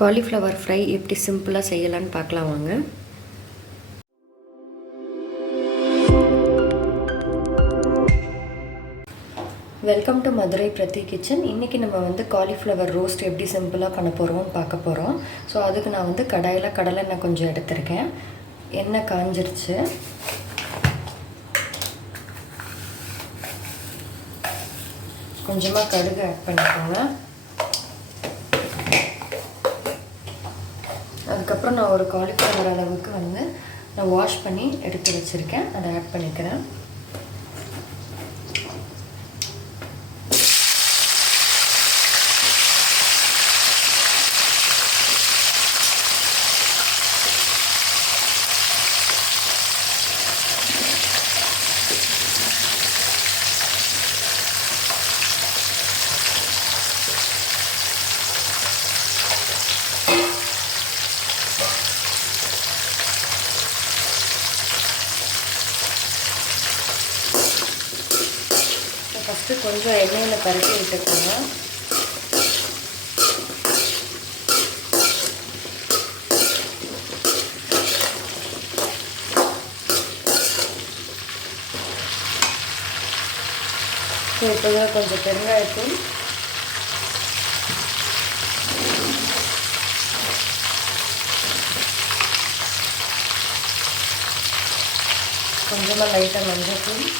Cauliflower fry எப்படி சிம்பிளாக செய்யலான்னு பார்க்கலாம் வாங்க. வெல்கம் டு மதுரை பிரதி கிச்சன். இன்றைக்கி நம்ம காலிஃப்ளவர் ரோஸ்ட் எப்படி சிம்பிளாக பண்ண போகிறோம்னு பார்க்க போகிறோம். ஸோ அதுக்கு நான் கடாயில் கடலெண்ணெய் கொஞ்சம் எடுத்திருக்கேன். எண்ணெய் காஞ்சிருச்சு. கொஞ்சமாக கடுகு ஆட் பண்ணிக்கோங்க. அதுக்கப்புறம் நான் ஒரு காலிஃப்ளவர் அளவுக்கு நான் வாஷ் பண்ணி எடுத்து வச்சுருக்கேன். அதை ஆட் பண்ணிக்கிறேன். ஃபஸ்ட்டு கொஞ்சம் எண்ணெயில் பரட்டி விட்டுக்கோங்க. ஸோ இப்போ கொஞ்சம் பெருங்காயத்தூள், கொஞ்சமாக லைட்டாக மஞ்சள்,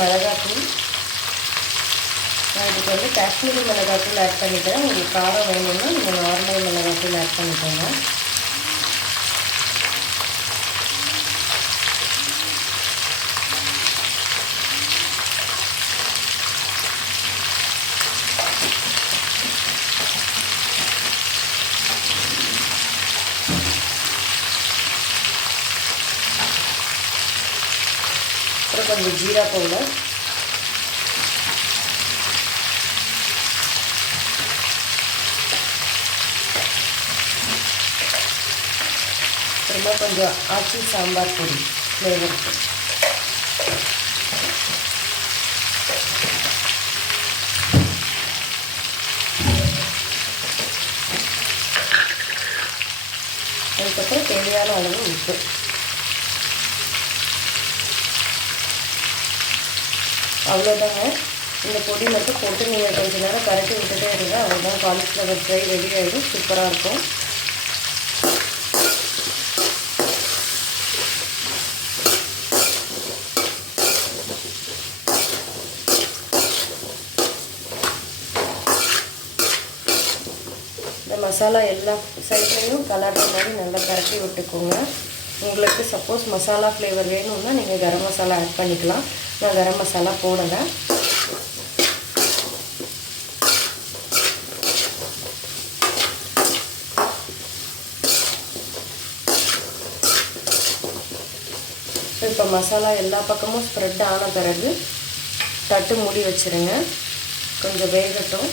மிளகாத்தூள். நான் இதுக்கு காஷ்மீரி மிளகாத்தூள் ஆட் பண்ணிக்கிறேன். உங்களுக்கு காரம் வேணும்னா நீங்கள் நார்மல் மிளகாத்தூள் ஆட் பண்ணிக்கோங்க. அப்புறம் கொஞ்சம் ஜீரா பவுடர், அப்புறமா கொஞ்சம் ஆச்சி சாம்பார் பொடி ஃப்ளேவருக்கு. அதுக்கப்புறம் தேவையான அளவு உப்பு. அவ்வளோதாங்க. இந்த பொடி மட்டும் போட்டு நீங்கள் கொஞ்சம் நேரம் பரட்டி விட்டுட்டே இருங்க. அவ்வளோதான், காலிஃப்ளவர் ஃப்ரை ரெடி ஆகிடும். சூப்பராக இருக்கும். இந்த மசாலா எல்லா சைட்லேயும் கலர்ற மாதிரி நல்லா பரட்டி விட்டுக்கோங்க. உங்களுக்கு சப்போஸ் மசாலா ஃப்ளேவர் வேணும்னா நீங்கள் கரம் மசாலா ஆட் பண்ணிக்கலாம். நான் கரம் மசாலா போடலை. இப்போ மசாலா எல்லா பக்கமும் ஸ்ப்ரெட் ஆன பிறகு தட்டு மூடி வச்சுருங்க. கொஞ்சம் வேகட்டும்.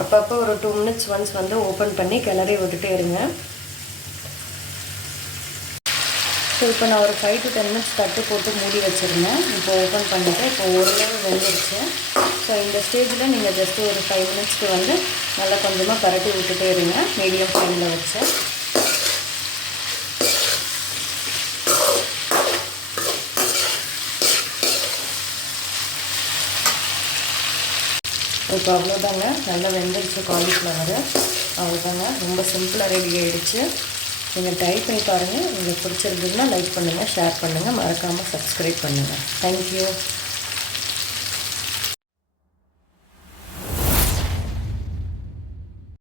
அப்பப்போ ஒரு 2 மினிட்ஸ் ஒன்ஸ் ஓப்பன் பண்ணி கிளறி விட்டுட்டே இருங்க. ஸோ இப்போ நான் ஒரு 5 to 10 மினிட்ஸ் தட்டு போட்டு மூடி வச்சுருந்தேன். இப்போ ஓப்பன் பண்ணிவிட்டு இப்போ ஓரளவு வெந்துருச்சு. ஸோ இந்த ஸ்டேஜில் நீங்கள் ஜஸ்ட்டு ஒரு 5 மினிட்ஸ்க்கு நல்லா கொஞ்சமாக பரட்டி விட்டுட்டே இருங்க, மீடியம் ஃப்ளேமில் வச்சு. இப்போ அவ்வளோதாங்க, நல்லா வெந்துருச்சு காலிஃப்ளவரு. அவ்வளோதாங்க, ரொம்ப சிம்பிளாக ரெடி ஆகிடுச்சு. நீங்கள் ட்ரை பண்ணி பாருங்கள். உங்களுக்கு பிடிச்சிருந்ததுன்னா லைக் பண்ணுங்கள், ஷேர் பண்ணுங்கள், மறக்காமல் சப்ஸ்கிரைப் பண்ணுங்கள். தேங்க்யூ.